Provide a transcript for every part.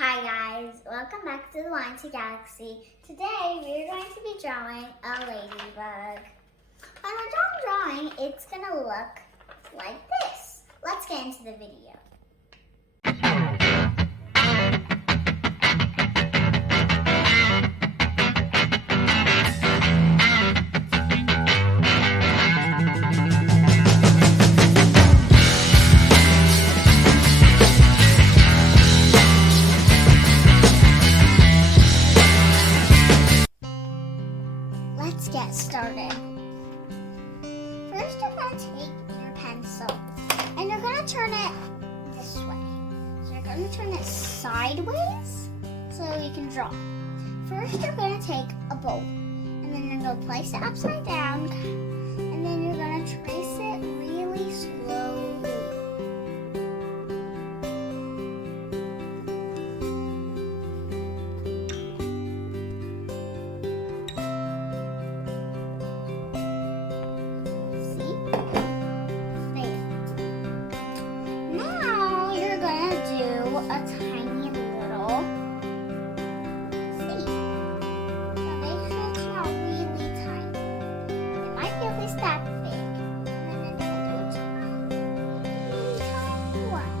Hi guys, welcome back to the Wanted Galaxy. Today we're going to be drawing a ladybug. When we're done drawing, it's going to look like this. Let's get into the video. Let's get started. First, you're going to take your pencil and you're going to turn it this way. So you're going to turn it sideways so you can draw. First, you're going to take a bowl and then you're going to place it upside down and then you're going to trace it really slowly. A tiny little seed. So make sure it's not really tiny. It might be at least that big. And then you're going to do a tiny one.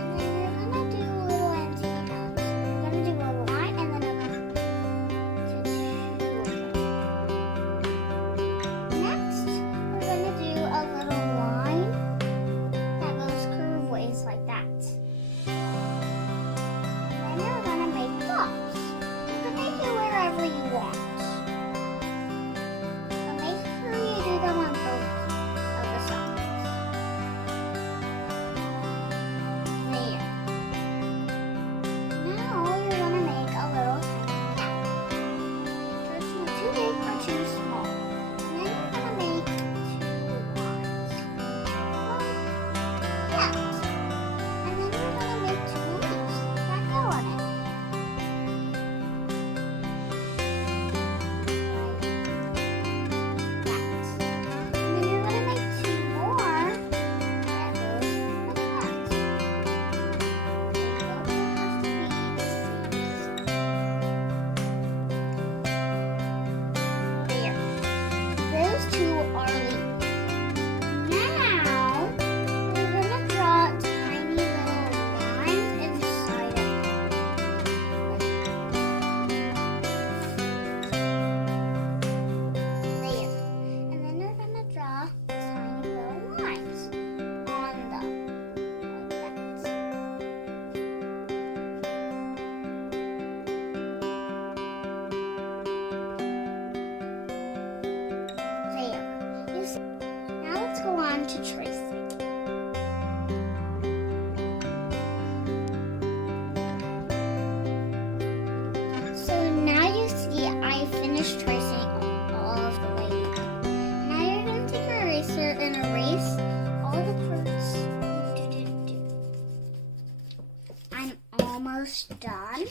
And then you're going to do a little antenna. So you're going to do a line and then you're going to do two. Next, we're going to do a little line that goes curveways like that. You're going to make dots. You can make it wherever you want. So make sure you do them on both of the sides. There. Now you're going to make a little tiny cat. It's too big or too small. And then you're going to make two lines. Like that. And then you're going to make two leaves that go on it. Go on to tracing. So now you see I finished tracing all of the way down. Now you're going to take your eraser and erase all the parts. I'm almost done.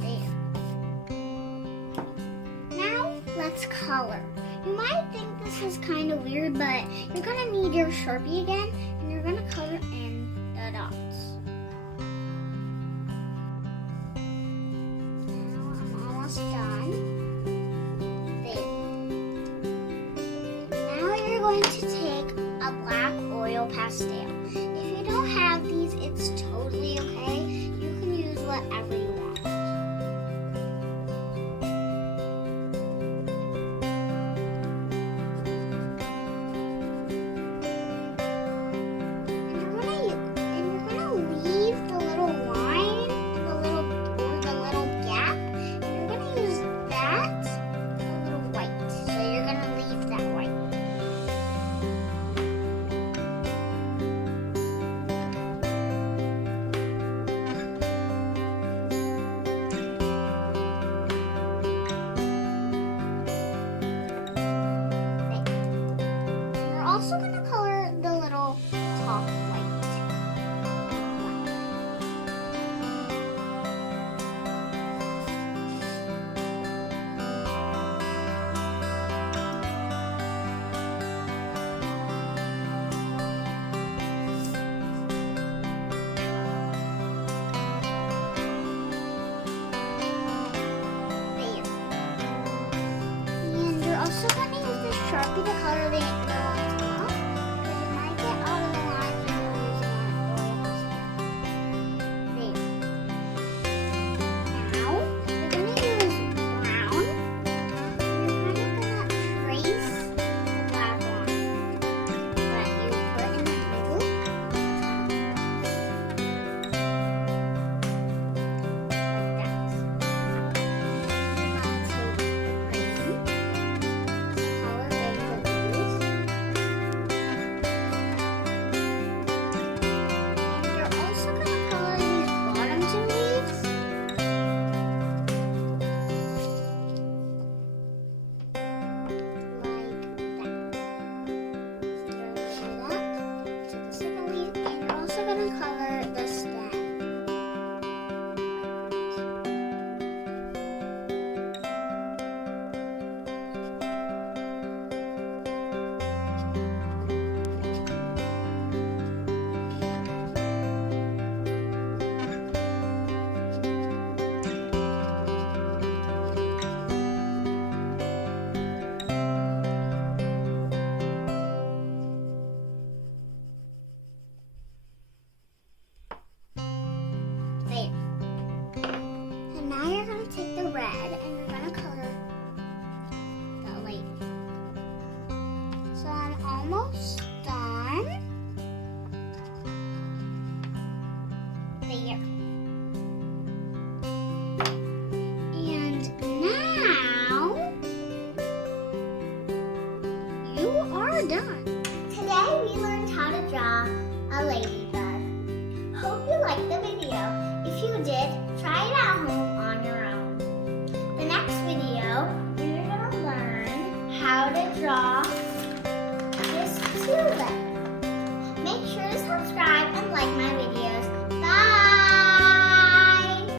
There. Now let's color. You might think this is kind of weird, but you're going to need your Sharpie again, and you're going to color in the dots. Now I'm almost done. There. Now you're going to take a black oil pastel. If you don't have these, it's totally okay. You can use whatever you want. need to color the lines off because you might get out of the line when you're using it. There. Now, we're going to use brown. We're kind of going to trace the black line that you put in the middle. Color the stem. There. And now you're going to take the red and you're going to color the lady. So I'm almost done. There. And now you are done. Today we learned how to draw a ladybug. Hope you liked the video. If you did, try it at home on your own. The next video, we're going to learn how to draw this tulip.